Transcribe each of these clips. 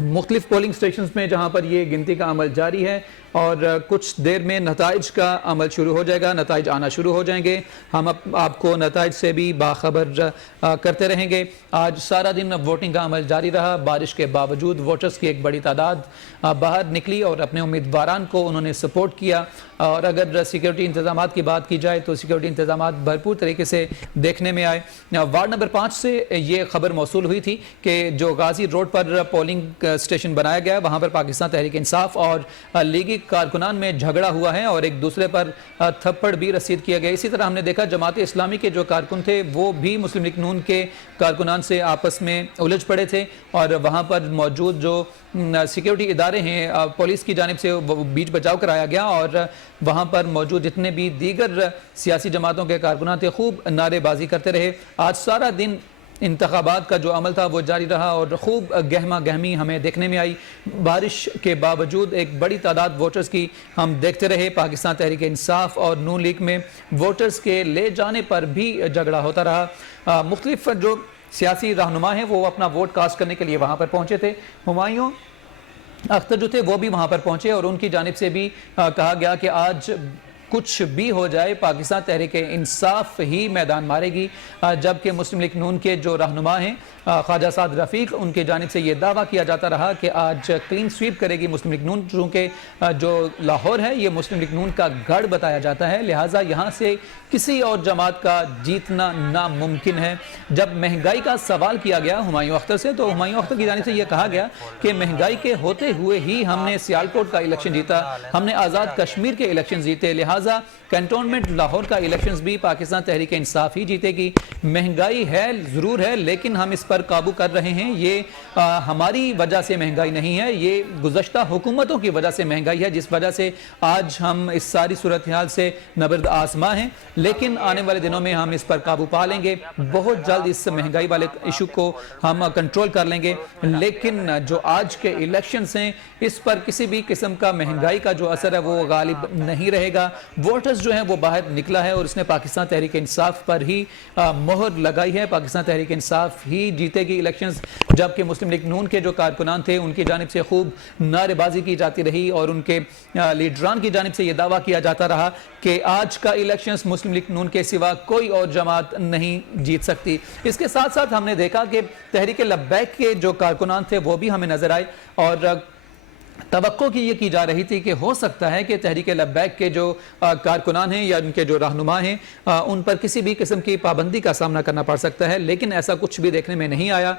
مختلف polling stations میں جہاں پر یہ گنتی کا عمل جاری ہے اور کچھ دیر میں نتائج کا عمل شروع ہو جائے گا، نتائج آنا شروع ہو جائیں گے، ہم آپ کو نتائج سے بھی باخبر کرتے رہیں گے۔ آج سارا دن ووٹنگ کا عمل جاری رہا، بارش کے باوجود ووٹرز کی ایک بڑی تعداد باہر نکلی اور اپنے امیدواران کو انہوں نے سپورٹ کیا، اور اگر سیکیورٹی انتظامات کی بات کی جائے تو سیکیورٹی انتظامات بھرپور طریقے سے دیکھنے میں آئے۔ وارڈ نمبر 5 سے یہ خبر موصول ہوئی تھی کہ جو غازی روڈ پر پولنگ سٹیشن بنایا گیا ہے وہاں پر پاکستان تحریک انصاف اور لیگی کارکنان میں جھگڑا ہوا ہے اور ایک دوسرے پر تھپڑ بھی رسید کیا گیا۔ اسی طرح ہم نے دیکھا جماعت اسلامی کے جو کارکن تھے وہ بھی مسلم لیگ نون کے کارکنان سے آپس میں الجھ پڑے تھے، اور وہاں پر موجود جو سیکیورٹی ادارے ہیں پولیس کی جانب سے بیچ بچاؤ کرایا گیا، اور وہاں پر موجود جتنے بھی دیگر سیاسی جماعتوں کے کارکنان تھے خوب نعرے بازی کرتے رہے۔ آج سارا دن انتخابات کا جو عمل تھا وہ جاری رہا اور خوب گہما گہمی ہمیں دیکھنے میں آئی۔ بارش کے باوجود ایک بڑی تعداد ووٹرز کی ہم دیکھتے رہے۔ پاکستان تحریک انصاف اور نون لیگ میں ووٹرز کے لے جانے پر بھی جھگڑا ہوتا رہا۔ مختلف جو سیاسی رہنما ہیں وہ اپنا ووٹ کاسٹ کرنے کے لیے وہاں پر پہنچے تھے۔ ہمایوں اختر جو تھے وہ بھی وہاں پر پہنچے اور ان کی جانب سے بھی کہا گیا کہ آج کچھ بھی ہو جائے پاکستان تحریک انصاف ہی میدان مارے گی، جبکہ مسلم لیگ نون کے جو رہنما ہیں خواجہ سعد رفیق ان کی جانب سے یہ دعویٰ کیا جاتا رہا کہ آج کلین سویپ کرے گی مسلم لیگ نون، چونکہ جو لاہور ہے یہ مسلم لیگ نون کا گڑھ بتایا جاتا ہے، لہٰذا یہاں سے کسی اور جماعت کا جیتنا ناممکن ہے۔ جب مہنگائی کا سوال کیا گیا ہمایوں اختر سے تو ہمایوں اختر کی جانب سے یہ کہا گیا کہ مہنگائی کے ہوتے ہوئے ہی ہم نے سیالکوٹ کا الیکشن جیتا، ہم نے آزاد کشمیر کے الیکشن جیتے، لہٰذا کنٹونمنٹ لاہور کا الیکشنز بھی پاکستان تحریک انصاف ہی جیتے گی۔ مہنگائی ہے ضرور ہے لیکن ہم اس پر قابو کر رہے ہیں، یہ ہماری وجہ سے مہنگائی نہیں ہے، یہ گزشتہ حکومتوں کی وجہ سے مہنگائی ہے جس وجہ سے آج ہم اس ساری صورتحال سے نبرد آزما ہیں، لیکن آنے والے دنوں میں ہم اس پر قابو پا لیں گے، بہت جلد اس مہنگائی والے ایشو کو ہم کنٹرول کر لیں گے۔ لیکن جو آج کے الیکشنز ہیں اس پر کسی بھی قسم کا مہنگائی کا جو اثر ہے وہ غالب نہیں رہے گا۔ ووٹرز جو ہیں وہ باہر نکلا ہے اور اس نے پاکستان تحریک انصاف پر ہی مہر لگائی ہے، پاکستان تحریک انصاف ہی جیتے گی الیکشنز، جبکہ مسلم لیگ نون کے جو کارکنان تھے ان کی جانب سے خوب نعرے بازی کی جاتی رہی اور ان کے لیڈران کی جانب سے یہ دعویٰ کیا جاتا رہا کہ آج کا الیکشنز مسلم لیگ نون کے سوا کوئی اور جماعت نہیں جیت سکتی۔ اس کے ساتھ ساتھ ہم نے دیکھا کہ تحریک لبیک کے جو کارکنان تھے وہ بھی ہمیں نظر آئے اور توقع کی یہ کی جا رہی تھی کہ ہو سکتا ہے کہ تحریک لبیک کے جو کارکنان ہیں یا ان کے جو رہنما ہیں ان پر کسی بھی قسم کی پابندی کا سامنا کرنا پڑ سکتا ہے، لیکن ایسا کچھ بھی دیکھنے میں نہیں آیا۔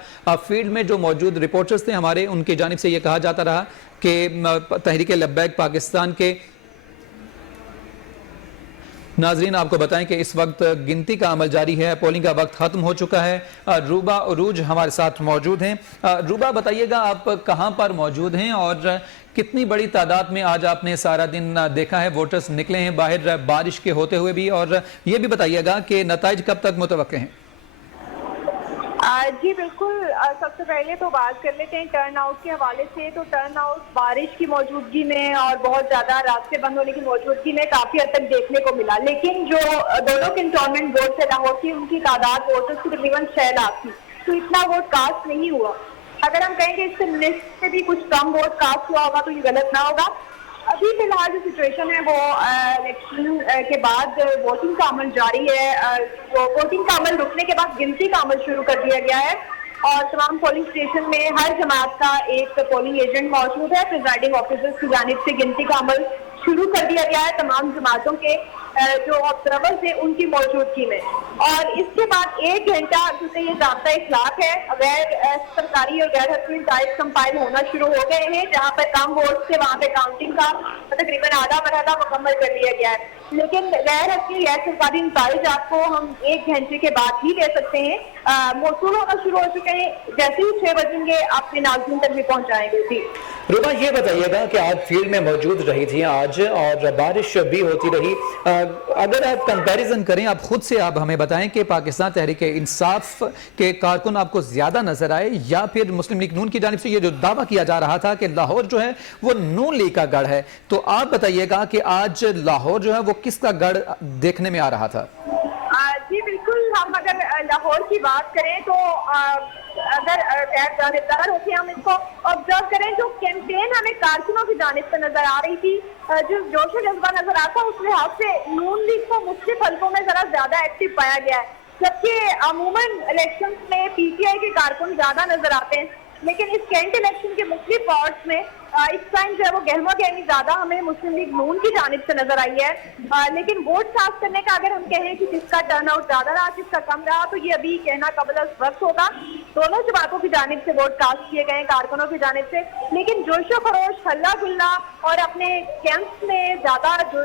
فیلڈ میں جو موجود رپورٹرز تھے ہمارے ان کی جانب سے یہ کہا جاتا رہا کہ تحریک لبیک پاکستان کے ناظرین آپ کو بتائیں کہ اس وقت گنتی کا عمل جاری ہے، پولنگ کا وقت ختم ہو چکا ہے۔ روبا عروج ہمارے ساتھ موجود ہیں۔ روبا بتائیے گا آپ کہاں پر موجود ہیں اور کتنی بڑی تعداد میں آج آپ نے سارا دن دیکھا ہے ووٹرز نکلے ہیں باہر بارش کے ہوتے ہوئے بھی، اور یہ بھی بتائیے گا کہ نتائج کب تک متوقع ہیں؟ جی بالکل، سب سے پہلے تو بات کر لیتے ہیں ٹرن آؤٹ کے حوالے سے۔ تو ٹرن آؤٹ بارش کی موجودگی میں اور بہت زیادہ راستے بند ہونے کی موجودگی میں کافی حد تک دیکھنے کو ملا، لیکن جو دونوں کنٹونمنٹ بورڈ سے لاہور کی ان کی تعداد ووٹرز کی تقریباً 6 لاکھ تھی، تو اتنا ووٹ کاسٹ نہیں ہوا۔ اگر ہم کہیں کہ اس سے لسٹ سے بھی کچھ کم ووٹ کاسٹ ہوا ہوگا تو یہ غلط نہ ہوگا۔ ابھی فی الحال جو سچویشن ہے وہ الیکشن کے بعد ووٹنگ کا عمل جاری ہے، ووٹنگ کا عمل رکنے کے بعد گنتی کا عمل شروع کر دیا گیا ہے اور تمام پولنگ اسٹیشن میں ہر جماعت کا ایک پولنگ ایجنٹ موجود ہے۔ پریزائڈنگ آفیسرز کی جانب سے گنتی کا عمل شروع کر دیا گیا ہے تمام جماعتوں کے جو آبزرورز ہیں ان کی موجودگی میں، اور اس کے بعد 1 گھنٹہ جسے یہ ضابطہ اخلاق ہے غیر سرکاری اور غیر حتمی نتائج کمپائل ہونا شروع ہو گئے ہیں، جہاں پہ کم ووٹ سے وہاں پہ کاؤنٹنگ کا تقریباً آدھا مرحلہ مکمل کر لیا گیا ہے، لیکن غیر حتمی غیر سرکاری نتائج آپ کو ہم 1 گھنٹے کے بعد ہی دے سکتے ہیں، موصول ہونا شروع ہو چکے ہیں، جیسے ہی 6 بجیں گے اپنے ناظرین تک بھی پہنچائیں گے۔ جی روبا یہ بتائیے گا کہ آپ فیلڈ میں موجود رہی تھی آج اور بارش بھی ہوتی رہی، اگر آپ کمپیریزن کریں آپ خود سے آپ ہمیں بتائیں کہ پاکستان تحریک انصاف کے کارکن آپ کو زیادہ نظر آئے یا پھر مسلم لیگ نون کی جانب سے یہ جو دعویٰ کیا جا رہا تھا کہ لاہور جو ہے وہ نون لیگ کا گڑھ ہے، تو آپ بتائیے گا کہ آج لاہور جو ہے وہ کس کا گڑھ دیکھنے میں آ رہا تھا؟ جی بالکل، ہم اگر لاہور کی بات کریں تو اگر غیر جانبدار ہو کے ہم اس کو آبزرو کریں جو کیمپین ہمیں کارکنوں کی جانب سے نظر آ رہی تھی, جو جوش و جذبہ نظر آتا اس لحاظ سے نون لیگ کو مختلف حلقوں میں ذرا زیادہ ایکٹیو پایا گیا ہے, جبکہ عموماً الیکشنز میں پی ٹی آئی کے کارکن زیادہ نظر آتے ہیں, لیکن اس کینٹ الیکشن کے مختلف وارڈز میں اس ٹائم جو ہے وہ گہما گہمی زیادہ ہمیں مسلم لیگ نون کی جانب سے نظر آئی ہے, لیکن ووٹ کاسٹ کرنے کا اگر ہم کہیں کہ کس کا ٹرن آؤٹ زیادہ رہا کس کا کم رہا تو یہ ابھی کہنا قبل از وقت ہوگا. دونوں جماعتوں کی جانب سے ووٹ کاسٹ کیے گئے کارکنوں کی جانب سے, لیکن جوش و خروش ہلا گلا اور اپنے کیمپس میں زیادہ جو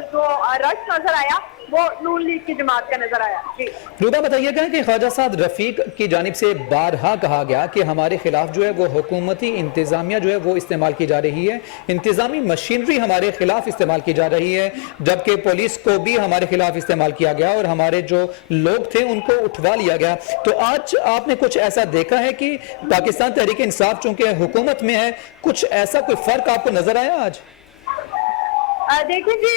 رش نظر آیا وہ نون لیگ کی جماعت کا نظر آیا. جی روبا بتائیے گا کہ خواجہ سعد رفیق کی جانب سے بارہا کہا گیا کہ ہمارے خلاف جو ہے وہ حکومتی انتظامیہ جو ہے وہ استعمال کی جا رہی ہے, انتظامی مشینری ہمارے خلاف استعمال کی جا رہی ہے, جبکہ پولیس کو بھی ہمارے خلاف استعمال کیا گیا اور ہمارے جو لوگ تھے ان کو اٹھوا لیا گیا. تو آج آپ نے کچھ ایسا دیکھا ہے کہ پاکستان تحریک انصاف چونکہ حکومت میں ہے, کچھ ایسا کوئی فرق آپ کو نظر آیا آج؟ دیکھیں جی,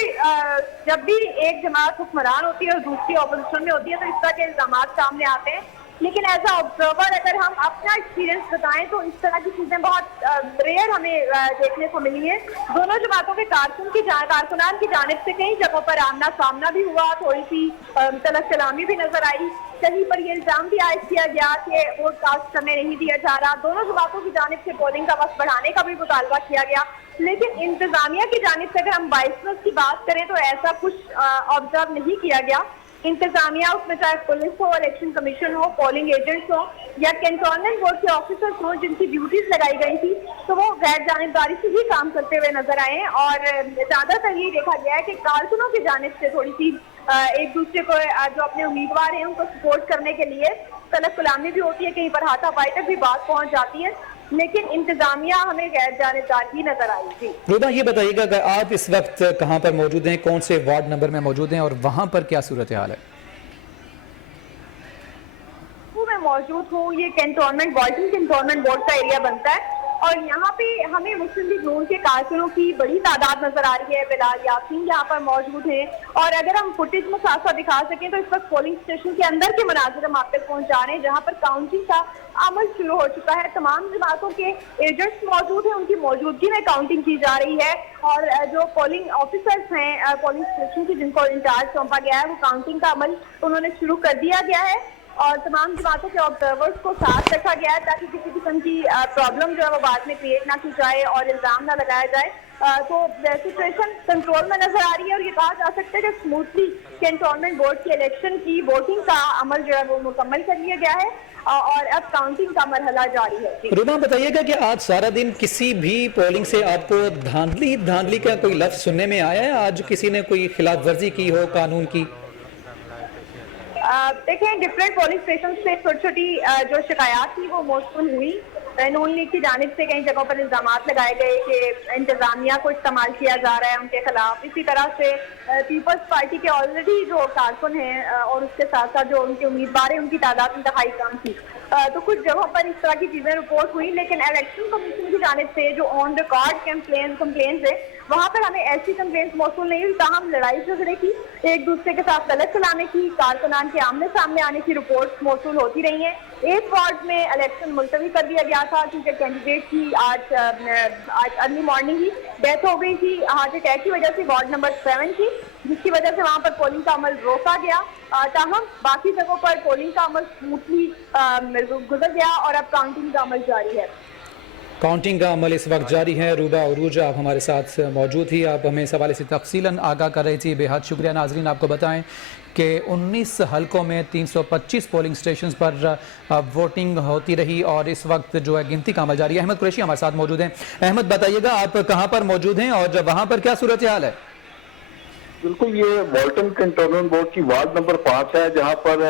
جب بھی ایک جماعت حکمران ہوتی ہے اور دوسری اپوزیشن میں ہوتی ہے تو اس طرح کے الزامات سامنے آتے ہیں, لیکن ایز اے آبزرور اگر ہم اپنا ایکسپیرینس بتائیں تو اس طرح کی چیزیں بہت ریئر ہمیں دیکھنے کو ملی ہیں. دونوں جماعتوں کے کارکنان کی جانب سے کئی جگہوں پر آمنا سامنا بھی ہوا, تھوڑی سی طلب کلامی بھی نظر آئی, کہیں پر یہ الزام بھی عائد کیا گیا کہ ووٹ کاسٹ کرنے نہیں دیا جا رہا. دونوں جماعتوں کی جانب سے پولنگ کا وقت بڑھانے کا بھی مطالبہ کیا گیا, لیکن انتظامیہ کی جانب سے اگر ہم بائسنس کی بات کریں تو ایسا کچھ آبزرو نہیں کیا گیا. انتظامیہ اس میں چاہے پولیس ہو, الیکشن کمیشن ہو, پولنگ ایجنٹس ہو یا کنٹونمنٹ بورڈ کے آفیسرز ہوں جن کی ڈیوٹیز لگائی گئی تھی, تو وہ غیر جانبداری سے ہی کام کرتے ہوئے نظر آئے ہیں. اور زیادہ تر یہ دیکھا گیا ہے کہ کارکنوں کی جانب سے تھوڑی سی ایک دوسرے کو جو اپنے امیدوار ہیں ان کو سپورٹ کرنے کے لیے طلب کلامی بھی ہوتی ہے, کہیں پر ہاتھا پائی تک بھی بات پہنچ جاتی ہے, لیکن انتظامیہ ہمیں غیر جانبدار ہی نظر آئی تھی. روبا یہ بتائیے گا کہ آپ اس وقت کہاں پر موجود ہیں, کون سے وارڈ نمبر میں موجود ہیں اور وہاں پر کیا صورتحال ہے؟ میں موجود ہوں, یہ کنٹونمنٹ والٹن کنٹونمنٹ بورڈ کا ایریا بنتا ہے اور یہاں پہ ہمیں مسلم لیگ نون کے کارکنوں کی بڑی تعداد نظر آ رہی ہے. بلال یاسین یہاں پر موجود ہیں, اور اگر ہم فوٹیج میں ساتھ ساتھ دکھا سکیں تو اس وقت پولنگ اسٹیشن کے اندر کے مناظر ہم آپ تک پہنچا رہے ہیں جہاں پر کاؤنٹنگ کا عمل شروع ہو چکا ہے. تمام جماعتوں کے ایجنٹس موجود ہیں, ان کی موجودگی میں کاؤنٹنگ کی جا رہی ہے, اور جو پولنگ آفیسرز ہیں پولنگ اسٹیشن کی جن کو انچارج سونپا گیا ہے وہ کاؤنٹنگ کا عمل انہوں نے شروع کر دیا گیا ہے, اور تمام جماعتوں کے آبزرورز کو ساتھ رکھا گیا ہے تاکہ کسی قسم کی پرابلم جو ہے وہ بعد میں کریٹ نہ کی جائے اور الزام نہ لگایا جائے. تو سچویشن کنٹرول میں نظر آ رہی ہے اور یہ کہا جا سکتا ہے کہ اسموتھلی کنٹونمنٹ بورڈ کی الیکشن کی ووٹنگ کا عمل جو ہے وہ مکمل کر لیا گیا ہے اور اب کاؤنٹنگ کا مرحلہ جاری ہے. روما بتائیے گا کہ آج سارا دن کسی بھی پولنگ سے آپ کو دھاندلی کا کوئی لفظ سننے میں آیا ہے؟ آج کسی نے کوئی خلاف ورزی کی ہو قانون کی؟ دیکھیں ڈفرینٹ پولنگ اسٹیشن سے چھوٹی چھوٹی جو شکایات تھی وہ موصول ہوئی. نون لیگ کی جانب سے کئی جگہوں پر الزامات لگائے گئے کہ انتظامیہ کو استعمال کیا جا رہا ہے ان کے خلاف. اسی طرح سے پیپلز پارٹی کے آلریڈی جو کارکن ہیں اور اس کے ساتھ ساتھ جو ان کے امیدوار ہیں ان کی تعداد انتہائی کم تھی, تو کچھ جگہوں پر اس طرح کی چیزیں رپورٹ ہوئی. لیکن الیکشن کمیشن کی جانب سے جو آن ریکارڈ کمپلینز ہے وہاں پر ہمیں ایسی کمپلینس موصول نہیں ہوئی, تاہم لڑائی جھگڑے کی, ایک دوسرے کے ساتھ غلط چلانے کی, کارکنان کے آمنے سامنے آنے کی رپورٹس موصول ہوتی رہی ہیں. ایک وارڈ میں الیکشن ملتوی کر دیا گیا تھا کیونکہ کینڈیڈیٹ کی آج ارلی مارننگ ہی ڈیتھ ہو گئی تھی ہارٹ اٹیک کی وجہ سے, وارڈ نمبر 7 کی, جس کی وجہ سے وہاں پر پولنگ کا عمل روکا گیا. تاہم باقی جگہوں پر پولنگ کا عمل اسموتھلی گزر گیا اور اب کاؤنٹنگ کا عمل جاری ہے. کاؤنٹنگ کا عمل اس وقت جاری ہے. روبا عروج آپ ہمارے ساتھ موجود تھی, آپ ہمیں اس حوالے سے تفصیلاً آگاہ کر رہی تھی, بے حد شکریہ. ناظرین آپ کو بتائیں کہ 19 حلقوں میں 325 پولنگ سٹیشنز پر ووٹنگ ہوتی رہی اور اس وقت جو ہے گنتی کا عمل جاری ہے. احمد قریشی ہمارے ساتھ موجود ہیں. احمد بتائیے گا آپ کہاں پر موجود ہیں اور وہاں پر کیا صورتحال ہے؟ بالکل, یہ والٹن کنٹونمنٹ بورڈ کی وارڈ نمبر 5 ہے جہاں پر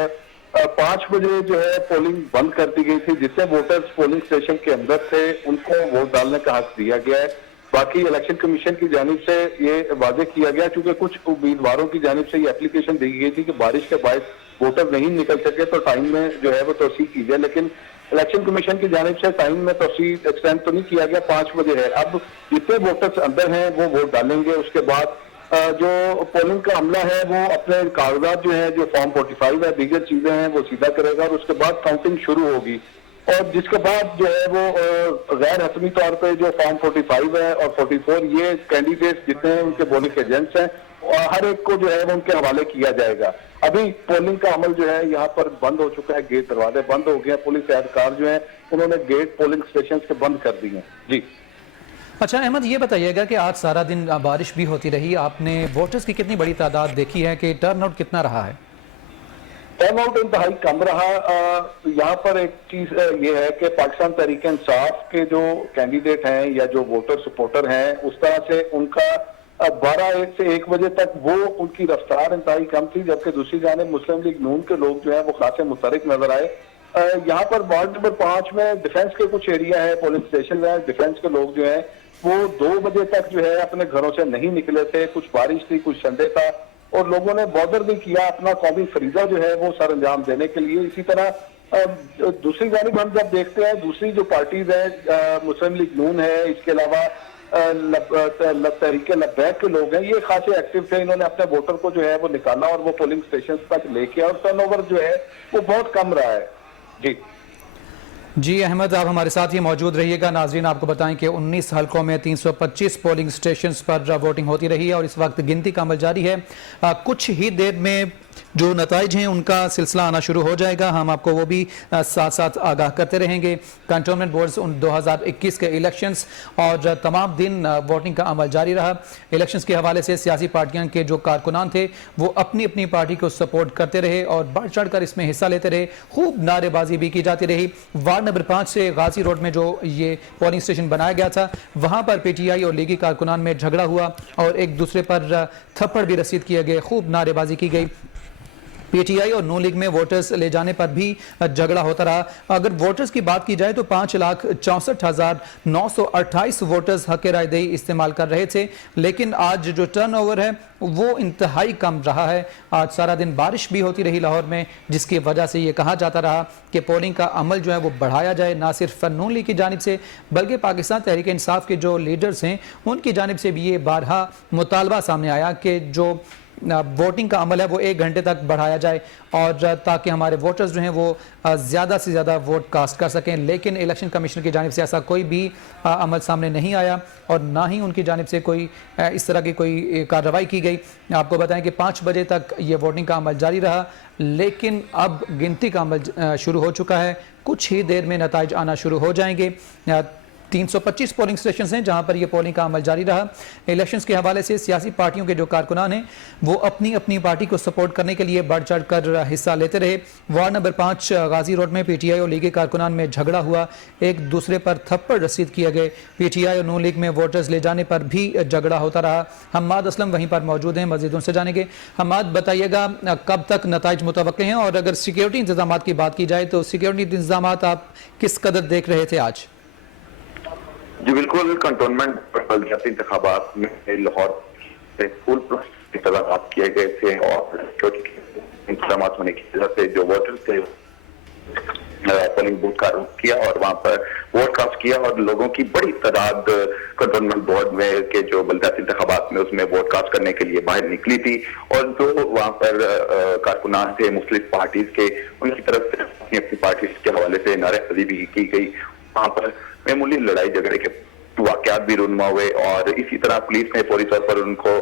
5 بجے جو ہے پولنگ بند کر دی گئی تھی. جتنے ووٹرز پولنگ اسٹیشن کے اندر تھے ان کو ووٹ ڈالنے کا حق دیا گیا ہے. باقی الیکشن کمیشن کی جانب سے یہ واضح کیا گیا چونکہ کچھ امیدواروں کی جانب سے یہ اپلیکیشن دی گئی تھی کہ بارش کے باعث ووٹر نہیں نکل سکے تو ٹائم میں جو ہے وہ توسیع کی جائے, لیکن الیکشن کمیشن کی جانب سے ٹائم میں توسیع ایکسٹینڈ تو نہیں کیا گیا, 5 بجے ہے. اب جتنے ووٹرز اندر ہیں وہ ووٹ ڈالیں گے, اس کے بعد جو پولنگ کا عملہ ہے وہ اپنے کاغذات جو ہیں جو فارم 45 ہے دیگر چیزیں ہیں وہ سیدھا کرے گا اور اس کے بعد کاؤنٹنگ شروع ہوگی اور جس کے بعد جو ہے وہ غیر حتمی طور پہ جو فارم 45 ہے اور 44 یہ کینڈیڈیٹس جتنے ہیں ان کے پولنگ ایجنٹس ہیں ہر ایک کو جو ہے وہ ان کے حوالے کیا جائے گا. ابھی پولنگ کا عمل جو ہے یہاں پر بند ہو چکا ہے, گیٹ دروازے بند ہو گئے ہیں, پولیس اہلکار جو ہیں انہوں نے گیٹ پولنگ اسٹیشن سے بند کر دی ہیں. جی اچھا احمد, یہ بتائیے گا کہ آج سارا دن بارش بھی ہوتی رہی, آپ نے ووٹرز کی کتنی بڑی تعداد دیکھی ہے کہ ٹرن آؤٹ کتنا رہا ہے؟ ٹرن آؤٹ انتہائی کم رہا. یہاں پر ایک چیز یہ ہے کہ پاکستان تحریک انصاف کے جو کینڈیڈیٹ ہیں یا جو ووٹر سپورٹر ہیں اس طرح سے ان کا 12 سے 1 بجے تک وہ ان کی رفتار انتہائی کم تھی, جبکہ دوسری جانب مسلم لیگ نون کے لوگ جو ہیں وہ خاصے متحرک نظر آئے. یہاں پر وارڈ نمبر 5 میں ڈیفنس کے کچھ ایریا ہے, پولیس اسٹیشن ہے, ڈیفنس کے لوگ جو ہیں وہ 2 بجے تک جو ہے اپنے گھروں سے نہیں نکلے تھے. کچھ بارش تھی, کچھ سنڈے تھا اور لوگوں نے بارڈر بھی کیا اپنا قومی فریضہ جو ہے وہ سر انجام دینے کے لیے. اسی طرح دوسری جانب ہم جب دیکھتے ہیں دوسری جو پارٹیز ہیں مسلم لیگ نون ہے, اس کے علاوہ تحریک لبیک کے لوگ ہیں, یہ خاصے ایکٹیو تھے. انہوں نے اپنے ووٹر کو جو ہے وہ نکالا اور وہ پولنگ اسٹیشن تک لے کے, اور ٹرن اوور جو ہے وہ بہت کم رہا ہے. جی احمد, آپ ہمارے ساتھ ہی موجود رہیے گا. ناظرین آپ کو بتائیں کہ 19 حلقوں میں 325 پولنگ سٹیشنز پر ووٹنگ ہوتی رہی ہے اور اس وقت گنتی کا عمل جاری ہے. کچھ ہی دیر میں جو نتائج ہیں ان کا سلسلہ آنا شروع ہو جائے گا, ہم آپ کو وہ بھی ساتھ ساتھ آگاہ کرتے رہیں گے. کنٹونمنٹ بورڈز 2021 کے الیکشنز اور تمام دن ووٹنگ کا عمل جاری رہا. الیکشنز کے حوالے سے سیاسی پارٹیاں کے جو کارکنان تھے وہ اپنی اپنی پارٹی کو سپورٹ کرتے رہے اور بڑھ چڑھ کر اس میں حصہ لیتے رہے. خوب نعرے بازی بھی کی جاتی رہی. وارڈ نمبر 5 سے غازی روڈ میں جو یہ پولنگ اسٹیشن بنایا گیا تھا وہاں پر پی ٹی آئی اور لیگی کارکنان میں جھگڑا ہوا اور ایک دوسرے پر تھپڑ بھی رسید کیے گئے, خوب نعرے بازی کی گئی. پی ٹی آئی اور نون لیگ میں ووٹرز لے جانے پر بھی جھگڑا ہوتا رہا. اگر ووٹرز کی بات کی جائے تو 5,64,928 ووٹرز حق رائے دہی استعمال کر رہے تھے, لیکن آج جو ٹرن اوور ہے وہ انتہائی کم رہا ہے. آج سارا دن بارش بھی ہوتی رہی لاہور میں, جس کی وجہ سے یہ کہا جاتا رہا کہ پولنگ کا عمل جو ہے وہ بڑھایا جائے, نہ صرف نون لیگ کی جانب سے بلکہ پاکستان تحریک انصاف کے جو لیڈرز ہیں ان کی جانب سے بھی یہ بارہا مطالبہ سامنے آیا کہ جو ووٹنگ کا عمل ہے وہ 1 گھنٹے تک بڑھایا جائے اور تاکہ ہمارے ووٹرز جو ہیں وہ زیادہ سے زیادہ ووٹ کاسٹ کر سکیں. لیکن الیکشن کمیشن کی جانب سے ایسا کوئی بھی عمل سامنے نہیں آیا اور نہ ہی ان کی جانب سے کوئی اس طرح کی کوئی کارروائی کی گئی. آپ کو بتائیں کہ 5 بجے تک یہ ووٹنگ کا عمل جاری رہا, لیکن اب گنتی کا عمل شروع ہو چکا ہے. کچھ ہی دیر میں نتائج آنا شروع ہو جائیں گے. 325 پولنگ سٹیشنز ہیں جہاں پر یہ پولنگ کا عمل جاری رہا. الیکشنز کے حوالے سے سیاسی پارٹیوں کے جو کارکنان ہیں وہ اپنی اپنی پارٹی کو سپورٹ کرنے کے لیے بڑھ چڑھ کر حصہ لیتے رہے. وارڈ نمبر 5 غازی روڈ میں پی ٹی آئی اور لیگی کارکنان میں جھگڑا ہوا, ایک دوسرے پر تھپڑ رسید کیے گئے. پی ٹی آئی اور نون لیگ میں ووٹرز لے جانے پر بھی جھگڑا ہوتا رہا. حماد اسلم وہیں پر موجود ہیں, مزید ان سے جانیں گے. حماد, بتائیے گا کب تک نتائج متوقع ہیں, اور اگر سیکیورٹی انتظامات کی بات کی جائے تو سیکیورٹی انتظامات آپ کس قدر دیکھ رہے تھے آج؟ جی بالکل, کنٹونمنٹ بلدیاتی انتخابات میں لاہور سے فل انتظامات کیے گئے تھے اور انتظامات ہونے کی وجہ سے جو ووٹر تھے پولنگ بوتھ کا رخ کیا اور وہاں پر ووٹ کاسٹ کیا, اور لوگوں کی بڑی تعداد کنٹونمنٹ بورڈ میں کے جو بلدیاتی انتخابات میں اس میں ووٹ کاسٹ کرنے کے لیے باہر نکلی تھی. اور جو وہاں پر کارکنان تھے مختلف پارٹیز کے, ان کی طرف سے اپنی اپنی پارٹیز کے حوالے سے نعرے بازی بھی کی گئی. وہاں پر معمولی لڑائی جھگڑے کے واقعات بھی رونما ہوئے اور اسی طرح پولیس نے فوری طور پر ان کو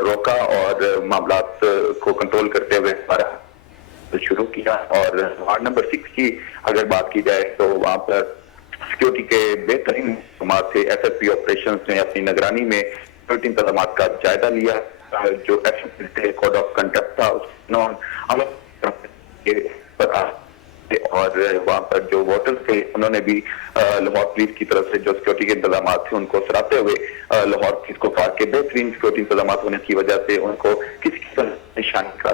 روکا اور معاملات کو کنٹرول کرتے ہوئے شروع کیا. اور وارڈ نمبر 6 کی اگر بات کی جائے تو وہاں پر سیکیورٹی کے بہترین انتظامات تھے. ایس ایف پی آپریشنز نے اپنی نگرانی میں سیکیورٹی انتظامات کا جائزہ لیا. جو کوڈ آف کنڈکٹ تھا اور وہاں پر جو ووٹرز تھے انہوں نے بھی لاہور پولیس کی طرف سے جو سیکیورٹی کے انتظامات تھے ان کو سراہتے ہوئے لاہور پولیس کو کہا کہ بہترین سیکیورٹی انتظامات ہونے کی وجہ سے ان کو کسی طرح نشانی کا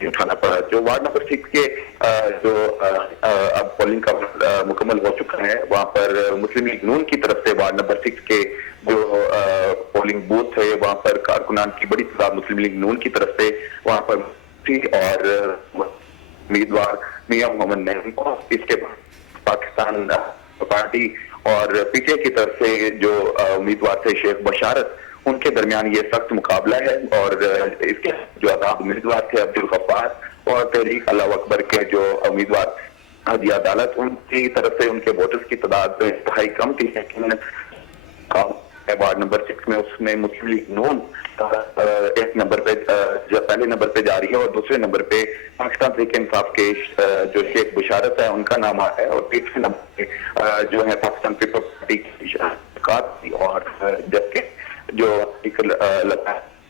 اٹھانا پڑا. جو وارڈ نمبر 6 کے جو اب پولنگ کا مکمل ہو چکا ہے وہاں پر مسلم لیگ نون کی طرف سے وارڈ نمبر 6 کے جو پولنگ بوتھ ہے وہاں پر کارکنان کی بڑی تعداد مسلم لیگ نون کی طرف سے وہاں پر تھی اور امیدوار میاں محمد نعیم کو, اس کے بعد پاکستان پارٹی اور پی ٹی آئی کی طرف سے جو امیدوار تھے شیخ بشارت ان کے درمیان یہ سخت مقابلہ ہے، اور اس کے جو آزاد امیدوار تھے عبدالغفار اور تحریک اللہ اکبر کے جو امیدوار ہادی عدالت، ان کی طرف سے ان کے ووٹرز کی تعداد انتہائی کم تھی، لیکن وارڈ نمبر 6 میں اس میں مسلم لیگ نون ایک نمبر پہ پہلے نمبر پہ جا رہی ہے، اور دوسرے نمبر پہ پاکستان تحریک انصاف کے جو شیخ بشارت ہے ان کا نام ہے، اور تیسرے نمبر پہ جو ہے پاکستان پیپلز پارٹی کی تھی، اور جبکہ جو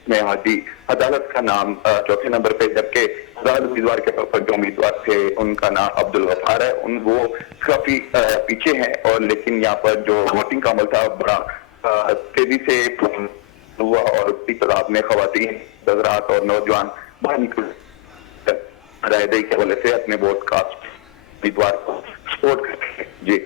میں حاجی عدالت کا نام چوتھے نمبر پہ، جبکہ آزاد امیدوار کے طور پر جو امیدوار تھے ان کا نام عبدالغفار ہے، وہ کافی پیچھے ہیں، اور لیکن یہاں پر جو ووٹنگ کا عمل تھا بڑا تیزی سے ہوا، اور اس کی تعداد میں خواتین، حضرات اور نوجوان باہر نکل رائے دہی کے حوالے سے اپنے ووٹ کاسٹ امیدوار کو سپورٹ کرتے ہیں۔ جی